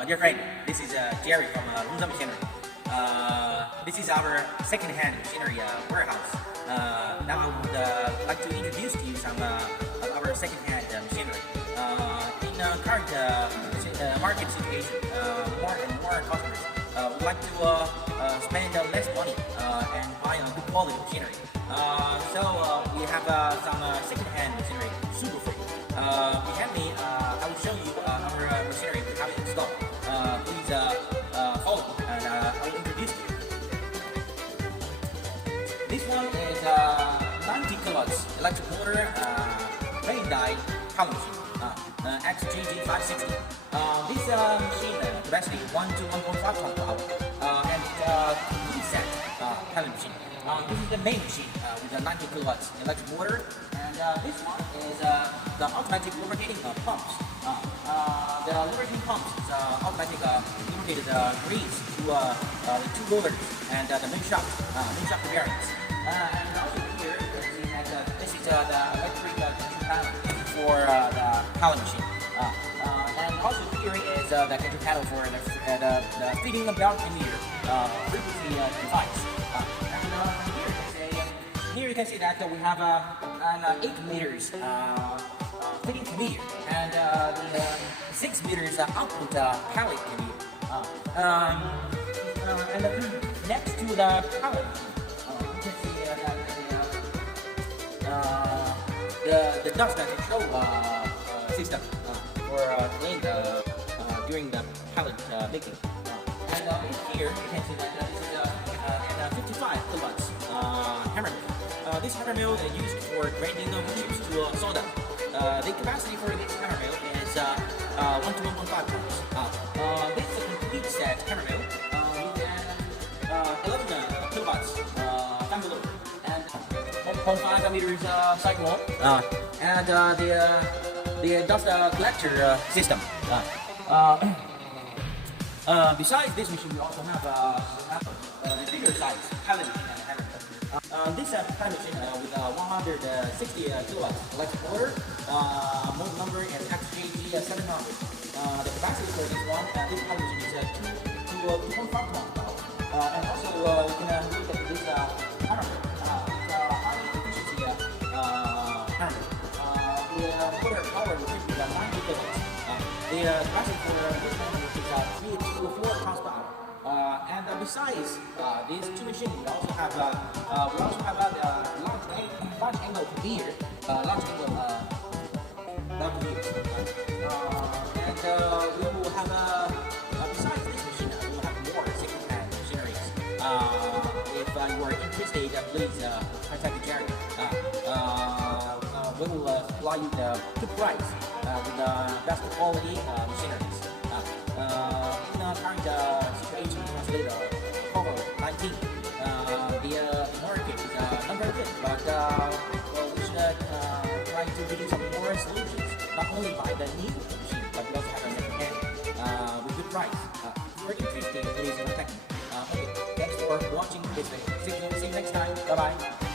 my dear friend, this is Jerry from WhatApp Machinery. This is our second-hand machinery warehouse. Now I would like to introduce to you some of our second-hand machinery. In current market situation, more and more customers would like to spend less money and buy a good quality machinery. So we have some second-hand machinery super free. Behind me, I will show you our machinery we have installed. Please follow me and I'll introduce you. This one is 90 kilowatts electric motor plain die color machine. XGG 560. This machine capacity 1 to 1.5 tons per hour and complete set pellet machine. This is the main machine with a 90 kilowatts electric motor, and this one is the automatic lubricating pumps. The lubricating pumps is automatic lubricated grease to the two rollers and the main shaft bearings. And also here, you can see that this is the electric control panel for the pellet machine. And also here is the control panel for the feeding the belt meter frequency device. Here you can see that we have an 8 meters feeding meter and the 6 meters output pallet meter. And next to the pallet, you can see that the dust control system for cleaning during the pallet making. And in here you can see that this is a 55 kilowatts hammer mill. This hammer mill is used for grinding the wood chips to soda. The capacity for this hammer mill is 1 to 1.5 tons. This is a complete set hammer mill with 11 kilowatts fan below and 1.5 meters cycle and the dust collector system. Besides this machine, we also have the bigger size pellet machine and hammer mill. This pellet machine with 160 kilowatts electric motor, model number is XGG 700. The capacity for this one, this pellet machine is 2 to 2.5 tons per hour. And also you can look at this hammer mill. It's a high efficiency hammer mill. The motor power is 90 kilowatts. The capacity for this hammer mill is 3 to 4 tons per hour. And besides these two machines, we also have a large angle conveyor, large angle conveyor. And we will have besides this machine, we will have more second-hand machineries. If you are interested, please contact Jerry. We will supply you the good price with the best quality machineries. In the current situation, translated COVID-19, the market is not very good, but we should try to give some more solutions, not only by the new machine, but we also have a second hand with good price. If you are interested, please contact me. Okay, thanks for watching this video. See you next time. Bye bye.